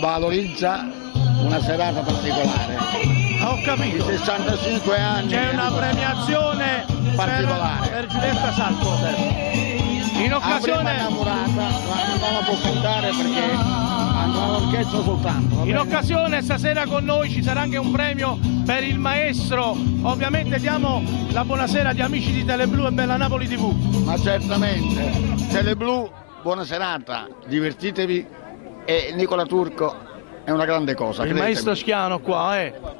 valorizza una serata particolare. Ho capito. I 65 anni. C'è una premiazione particolare per Giulietta Salco. In occasione innamorata, ma non la può cantare perché hanno l'orchestra soltanto. In occasione stasera con noi ci sarà anche un premio per il maestro. Ovviamente diamo la buonasera agli amici di Teleblu e Bella Napoli TV. Ma certamente, Teleblu, buona serata, divertitevi e Nicola Turco è una grande cosa. Il maestro Schiano qua,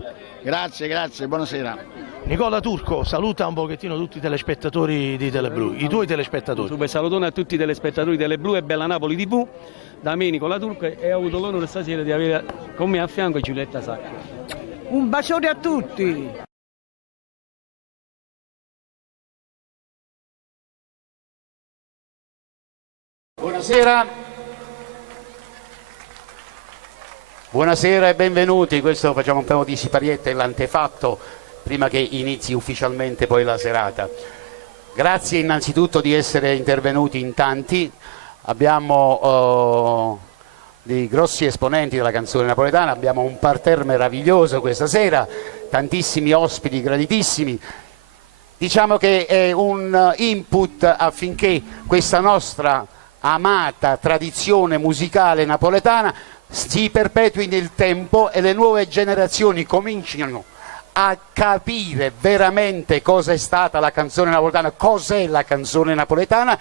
Grazie, buonasera. Nicola Turco, saluta un pochettino tutti i telespettatori di Teleblu, i tuoi telespettatori. Super salutone a tutti i telespettatori di Teleblu e Bella Napoli TV. Da me Nicola Turco e ho avuto l'onore stasera di avere con me a fianco Giulietta Sacco. Un bacione a tutti! Buonasera e benvenuti. Questo facciamo un po' di siparietta e l'antefatto prima che inizi ufficialmente poi la serata. Grazie innanzitutto di essere intervenuti in tanti. Abbiamo dei grossi esponenti della canzone napoletana, abbiamo un parterre meraviglioso questa sera, tantissimi ospiti graditissimi. Diciamo che è un input affinché questa nostra amata tradizione musicale napoletana si perpetui nel tempo e le nuove generazioni cominciano a capire veramente cosa è stata la canzone napoletana, cos'è la canzone napoletana,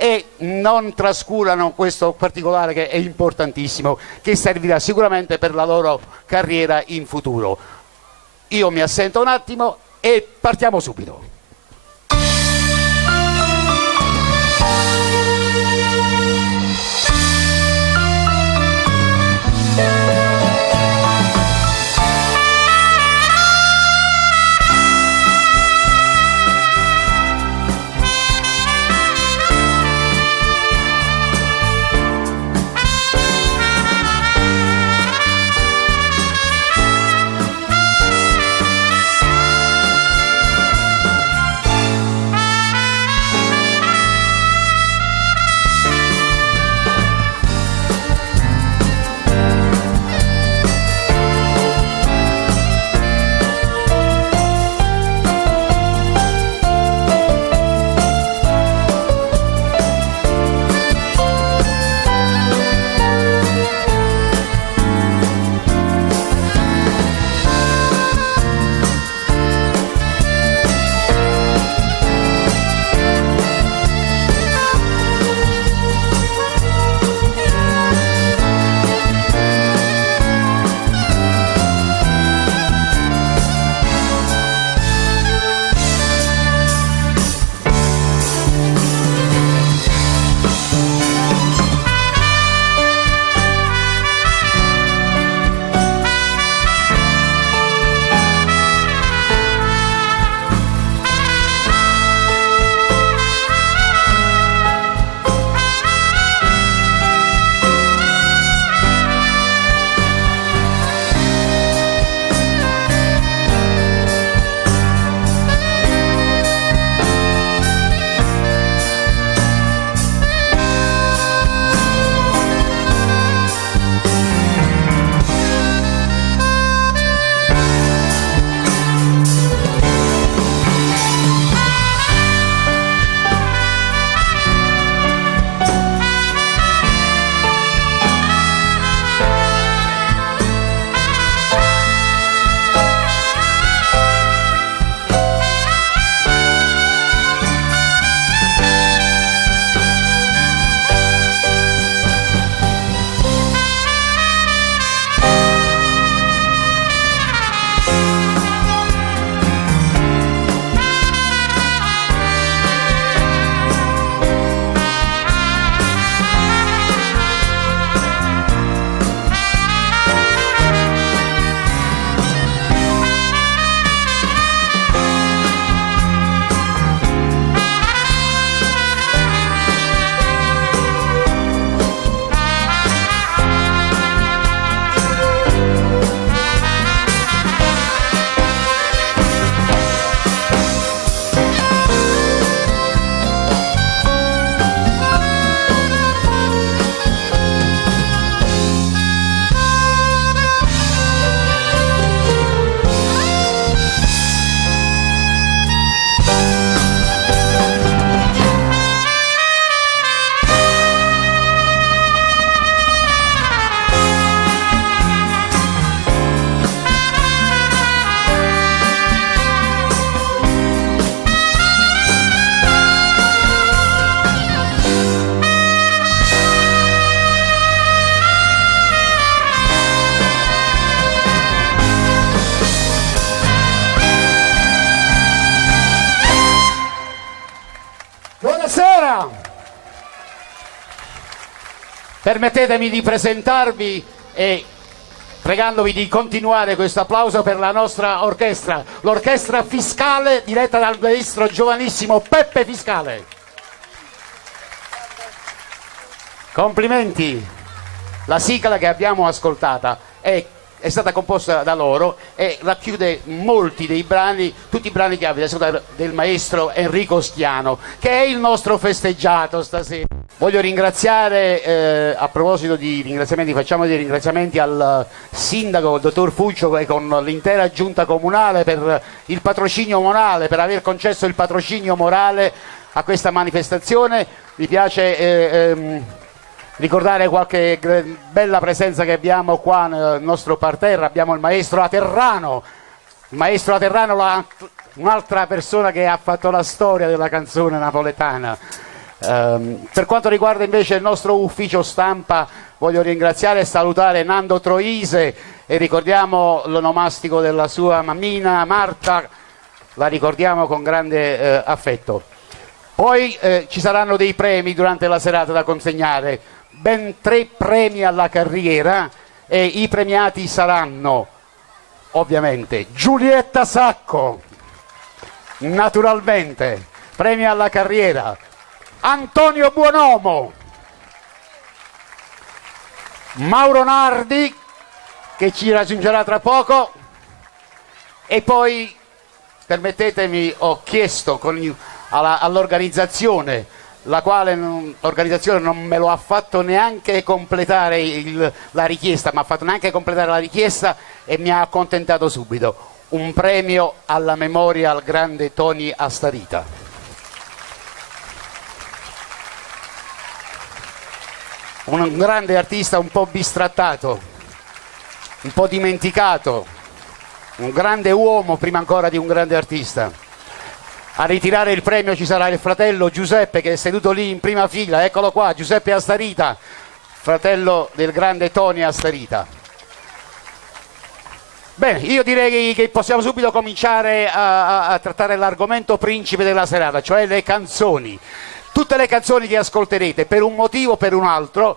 e non trascurano questo particolare che è importantissimo, che servirà sicuramente per la loro carriera in futuro. Io mi assento un attimo e partiamo subito. Permettetemi di presentarvi e pregandovi di continuare questo applauso per la nostra orchestra, l'orchestra Fiscale diretta dal maestro giovanissimo Peppe Fiscale. Complimenti! La sigla che abbiamo ascoltata è stata composta da loro e racchiude molti dei brani, tutti i brani che avete ascoltato del maestro Enrico Stiano, che è il nostro festeggiato stasera. Voglio ringraziare, a proposito di ringraziamenti, facciamo dei ringraziamenti al sindaco, il dottor Fuccio, e con l'intera giunta comunale per il patrocinio morale, per aver concesso il patrocinio morale a questa manifestazione. Mi piace ricordare qualche bella presenza che abbiamo qua nel nostro parterre. Abbiamo il maestro Aterrano, un'altra persona che ha fatto la storia della canzone napoletana. Per quanto riguarda invece il nostro ufficio stampa, voglio ringraziare e salutare Nando Troise e ricordiamo l'onomastico della sua mammina Marta, la ricordiamo con grande affetto. Poi ci saranno dei premi durante la serata da consegnare, ben 3 premi alla carriera, e i premiati saranno ovviamente Giulietta Sacco, naturalmente, premi alla carriera, Antonio Buonomo, Mauro Nardi, che ci raggiungerà tra poco, e poi permettetemi, ho chiesto all'organizzazione, la quale organizzazione non me lo ha fatto neanche completare la richiesta, ma ha fatto neanche completare la richiesta e mi ha accontentato subito: un premio alla memoria al grande Tony Astarita. Un grande artista un po' bistrattato, un po' dimenticato, un grande uomo prima ancora di un grande artista. A ritirare il premio ci sarà il fratello Giuseppe, che è seduto lì in prima fila, eccolo qua, Giuseppe Astarita, fratello del grande Tony Astarita. Bene, io direi che possiamo subito cominciare a trattare l'argomento principe della serata, cioè le canzoni. Tutte le canzoni che ascolterete, per un motivo o per un altro,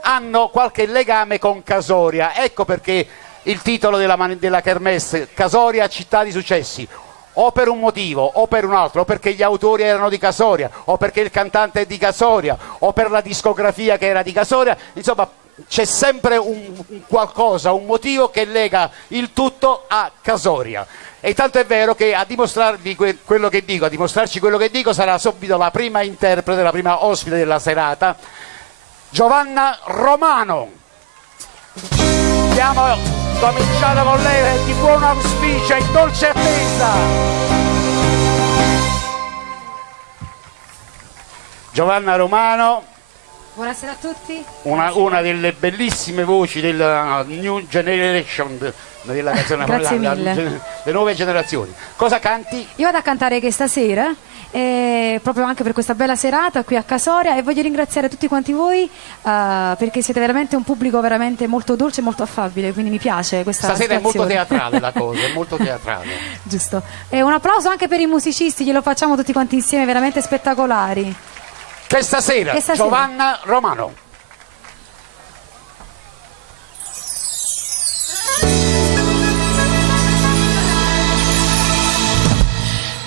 hanno qualche legame con Casoria. Ecco perché il titolo della Kermesse, Casoria, città di successi. O per un motivo o per un altro, o perché gli autori erano di Casoria, o perché il cantante è di Casoria, o per la discografia che era di Casoria. Insomma, c'è sempre un qualcosa, un motivo che lega il tutto a Casoria. E tanto è vero che a dimostrarvi quello che dico, a dimostrarci quello che dico, sarà subito la prima interprete, la prima ospite della serata, Giovanna Romano. Abbiamo cominciato con lei di buon auspicio e dolce attesa. Giovanna Romano, buonasera a tutti. Una delle bellissime voci della New Generation, della canzone napoletana, le nuove generazioni. Cosa canti? Io vado a cantare che stasera, proprio anche per questa bella serata qui a Casoria, e voglio ringraziare tutti quanti voi perché siete veramente un pubblico veramente molto dolce e molto affabile, quindi mi piace questa stasera situazione. È molto teatrale la cosa, è molto teatrale. Giusto. E un applauso anche per i musicisti, glielo facciamo tutti quanti insieme, veramente spettacolari. Che stasera, Giovanna Romano.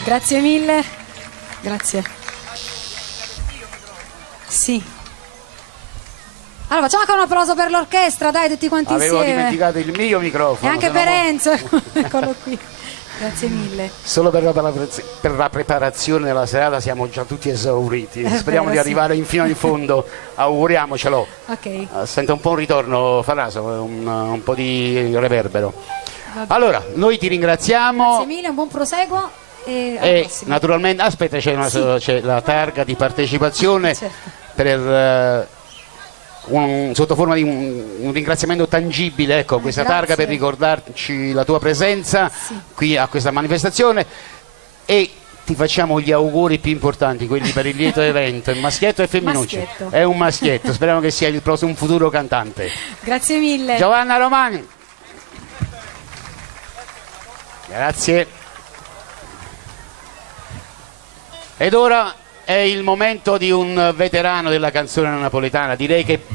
Grazie mille. Grazie. Sì. Allora facciamo anche un applauso per l'orchestra, dai, tutti quanti Avevo insieme. dimenticato il mio microfono. E anche per Enzo. Eccolo qui. Grazie mille. Solo per la preparazione della serata siamo già tutti esauriti. Speriamo di arrivare fino in fondo, auguriamocelo. Ok. Sento un po' un ritorno, Faraso, un po' di reverbero. Allora, noi ti ringraziamo. Grazie mille, un buon proseguo. E naturalmente, aspetta, c'è la targa di partecipazione, certo, per sotto forma di un ringraziamento tangibile, ecco, questa grazie. targa per ricordarci la tua presenza qui a questa manifestazione, e ti facciamo gli auguri più importanti, quelli per il lieto evento. Il maschietto e femminuccio? Maschietto. È un maschietto, speriamo che sia il prossimo, un futuro cantante. Grazie mille. Giovanna Romani, grazie. Ed ora è il momento di un veterano della canzone napoletana, direi che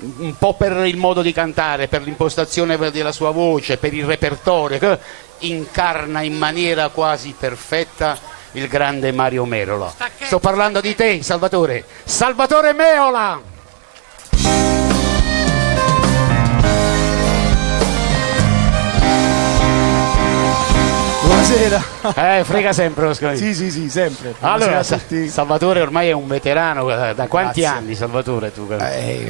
un po' per il modo di cantare, per l'impostazione della sua voce, per il repertorio, che incarna in maniera quasi perfetta il grande Mario Merola. Sto parlando di te, Salvatore. Salvatore Meola! Buonasera. Frega sempre lo scambio. Sì, sempre. Allora, Buonasera a tutti. Salvatore ormai è un veterano. Da quanti Grazie. anni, Salvatore? Tu?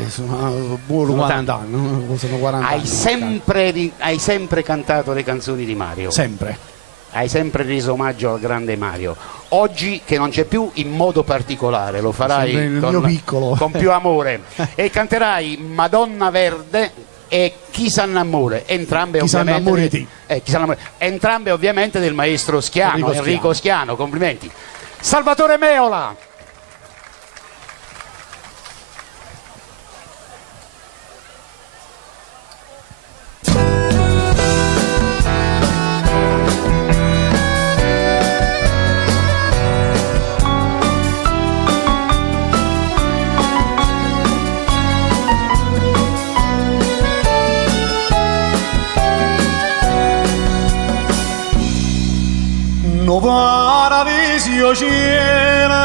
Sono buono 40 anni. Sono 40 Hai anni. hai sempre cantato le canzoni di Mario. Sempre. Hai sempre reso omaggio al grande Mario. Oggi che non c'è più, in modo particolare lo farai Sempre nel mio piccolo. con più amore e canterai Madonna Verde e Chi s'annamore, entrambe Chi s'annamore ovviamente di. Chi s'annamore, entrambe ovviamente del maestro Schiano, Enrico Schiano. Complimenti. Salvatore Meola. No paradisio c'era,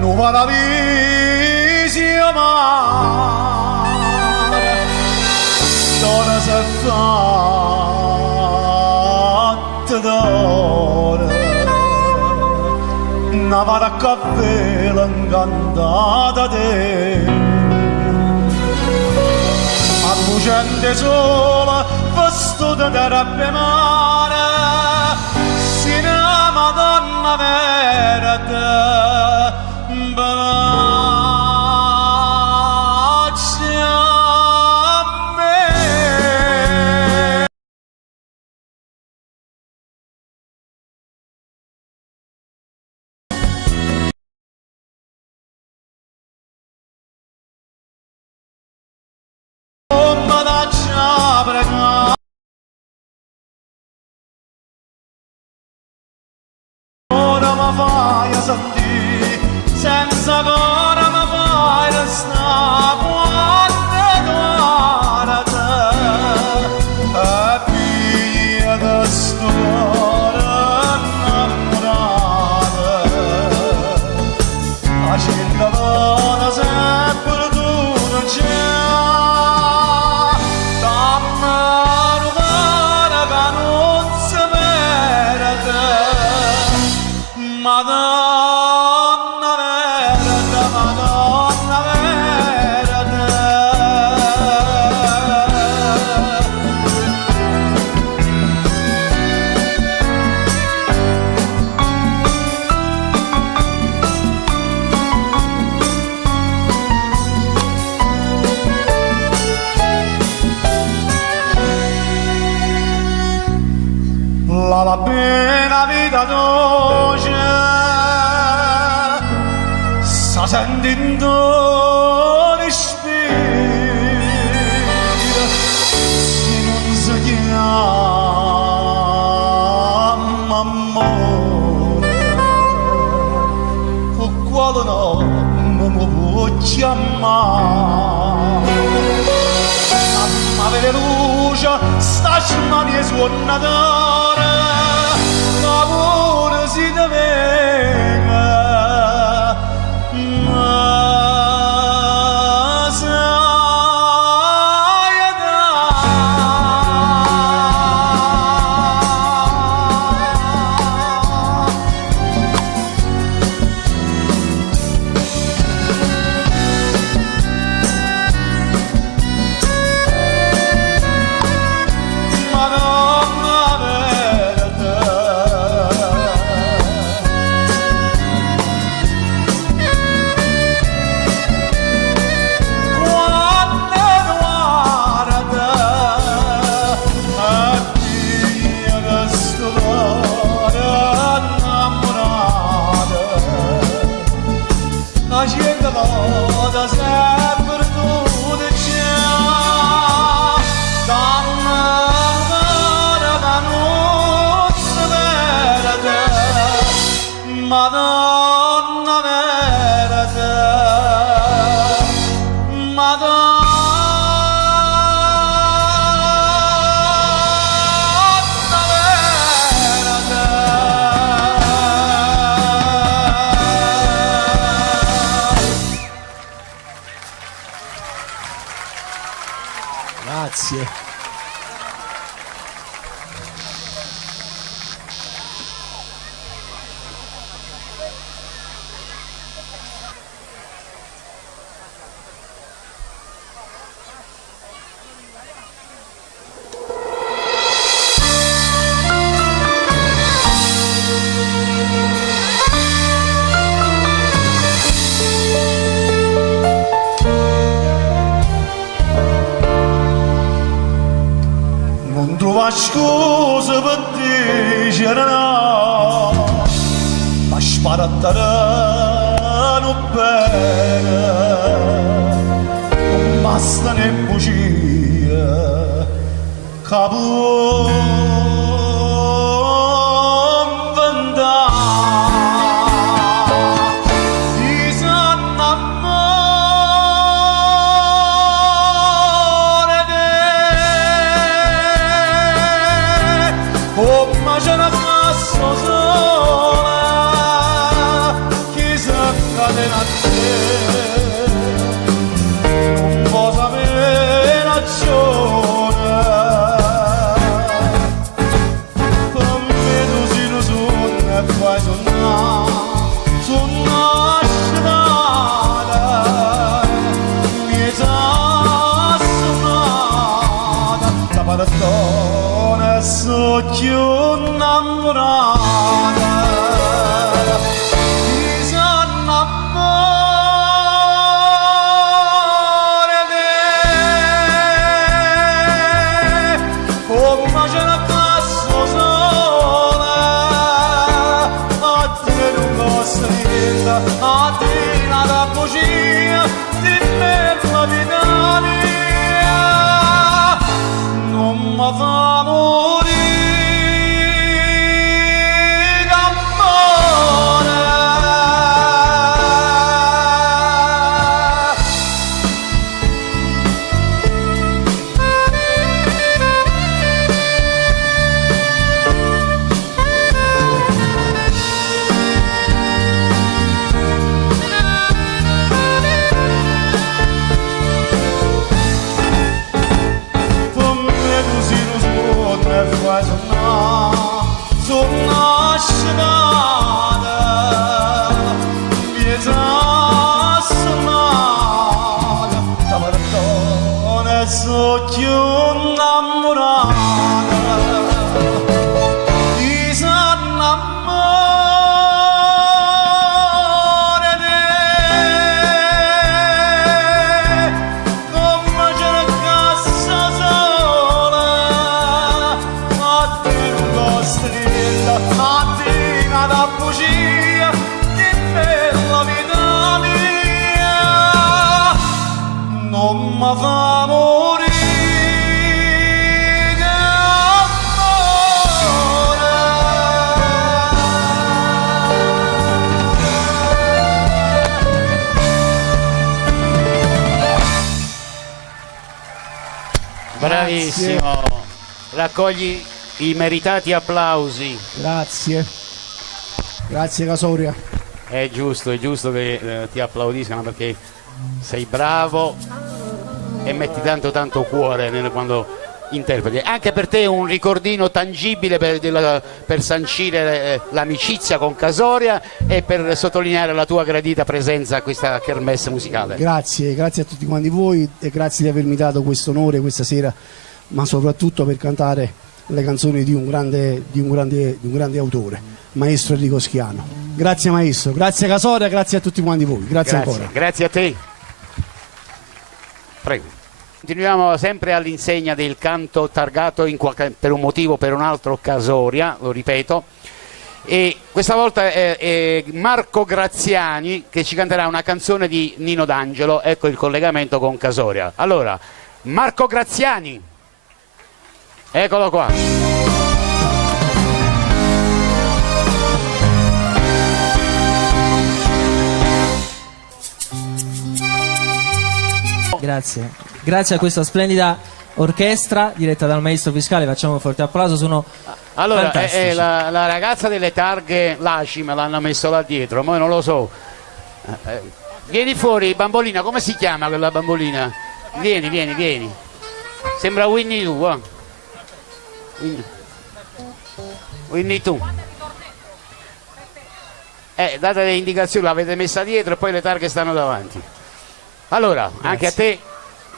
no paradisio mare, dove si è fatta d'oro, una vada cappella incantata te, a lucente sola, vestuta da rabbia mare, Madonna verde, bacia me. Oh, madaccia prega. Mi fai sentire, senza cuore mi fai restare quando te e piglia da sto cuore innamorato, facendo buona sempre tu non c'è, dammi un cuore che non si perde. Madonna verde, Madonna verde. La bella vita dolce sta sentendo respiro, se non si chiama amore, con quale nome mi può chiamare? Mamma vede luce, sta scimania suonatore, l'amore si deve. Madonna Grazie. Non trova scusa per dicere no, ma sparattare bene, non basta né bugia, capo inventare, ti sanno amore oh, ma c'è una cassa sola che si accadena a te, non può sapere ragione, per me tu sei lo sonno e poi sono strada, mi sa suonata, la paratona so più innamorata, mi sanno amore come c'è una cassa sola, a te non costa niente, a te nada bugia, di me la vita mia, non mi fa morire. Sono strada, piezza sonata, la maratona so più innamorata, ti sanno amore come c'è una cassa sola, a te non costa niente, a te nada bugia, di bella vita mia, non mi fa morire Bravissimo, raccogli i meritati applausi. Grazie. Grazie Casoria. È giusto che ti applaudiscano perché sei bravo e metti tanto cuore quando interpreti. Anche per te è un ricordino tangibile per sancire l'amicizia con Casoria e per sottolineare la tua gradita presenza a questa kermesse musicale. Grazie a tutti quanti voi e grazie di avermi dato questo onore questa sera, ma soprattutto per cantare le canzoni di un grande autore, maestro Enrico Schiano. Grazie maestro, grazie Casoria, grazie a tutti quanti voi, grazie ancora. Grazie a te. Prego. Continuiamo sempre all'insegna del canto targato per un motivo o per un altro Casoria, lo ripeto, e questa volta è Marco Graziani che ci canterà una canzone di Nino D'Angelo. Ecco il collegamento con Casoria. Allora, Marco Graziani, eccolo qua. Grazie. Grazie a questa splendida orchestra diretta dal maestro Fiscale, facciamo un forte applauso, sono Allora, fantastici. la ragazza delle targhe Laci me l'hanno messo là dietro, ma io non lo so. Vieni fuori, bambolina, come si chiama quella bambolina? Vieni. Sembra Winnie tu, va. Winnie tu. Date le indicazioni, l'avete messa dietro e poi le targhe stanno davanti. Allora, anche a te,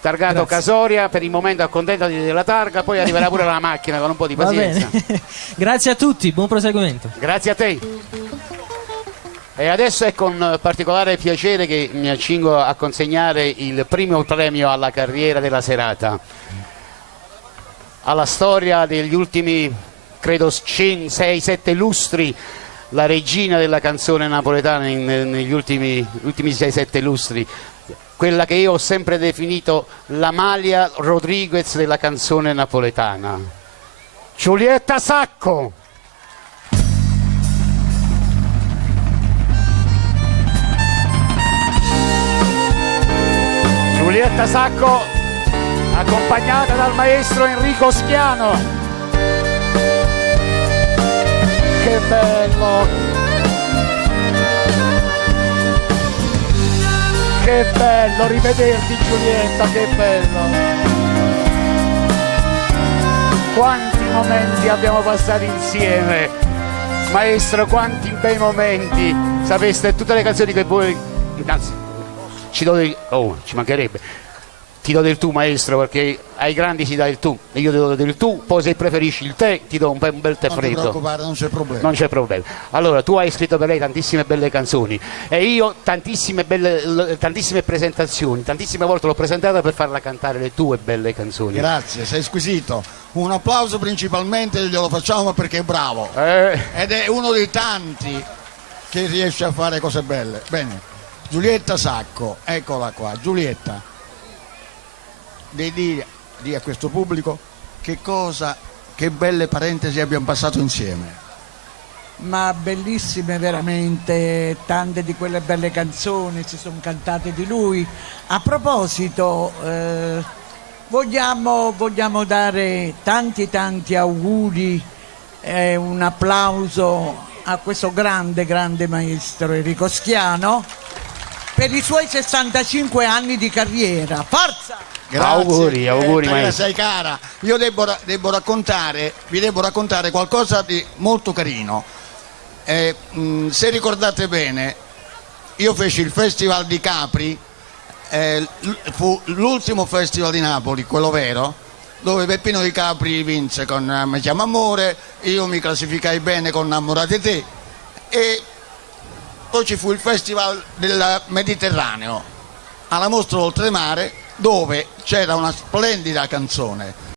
targato Grazie. Casoria, per il momento accontentati della targa, poi arriverà pure la macchina con un po' di Va pazienza. bene. Grazie a tutti, buon proseguimento. Grazie a te. E adesso è con particolare piacere che mi accingo a consegnare il primo premio alla carriera della serata, alla storia degli ultimi, credo, 6-7 lustri, la regina della canzone napoletana negli ultimi 6-7 lustri, quella che io ho sempre definito l'Amalia Rodriguez della canzone napoletana, Giulietta Sacco. Giulietta Sacco, accompagnata dal maestro Enrico Schiano. Che bello! Che bello rivederti, Giulietta, che bello! Quanti momenti abbiamo passato insieme, maestro, quanti bei momenti. Sapeste tutte le canzoni che voi, anzi, ci do del... oh, ci mancherebbe, ti do del tu, maestro, perché ai grandi si dà il tu e io ti do del tu, poi se preferisci il tè ti do un bel tè Non ti freddo. preoccupare, non c'è problema. Non c'è problema. Allora, tu hai scritto per lei tantissime belle canzoni e io tantissime presentazioni, tantissime volte l'ho presentata per farla cantare le tue belle canzoni. Grazie, sei squisito. Un applauso principalmente glielo facciamo perché è bravo. Ed è uno dei tanti che riesce a fare cose belle. Bene, Giulietta Sacco, eccola qua. Giulietta, di a questo pubblico che belle parentesi abbiamo passato insieme. Ma bellissime veramente, tante di quelle belle canzoni si sono cantate di lui. A proposito, vogliamo dare tanti auguri e un applauso a questo grande maestro Enrico Schiano per i suoi 65 anni di carriera. Forza! Grazie, auguri te la maestro. sei cara. Io vi devo raccontare qualcosa di molto carino. Se ricordate bene, io feci il Festival di Capri, fu l'ultimo festival di Napoli, quello vero, dove Peppino di Capri vinse con Mi chiama Amore, io mi classificai bene con Innamorate te, e poi ci fu il Festival del Mediterraneo alla Mostra Oltremare, dove c'era una splendida canzone